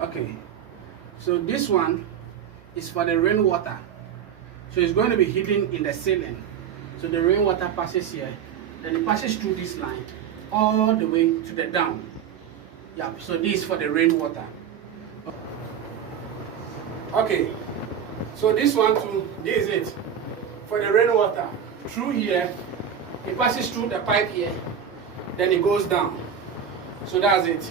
Okay, so this one is for the rainwater. So it's going to be hidden in the ceiling. So the rainwater passes here, then it passes through this line all the way to the down. Yeah, so this is for the rainwater. Okay, so this one too, this is it. For the rainwater, through here, it passes through the pipe here, then it goes down. So that's it.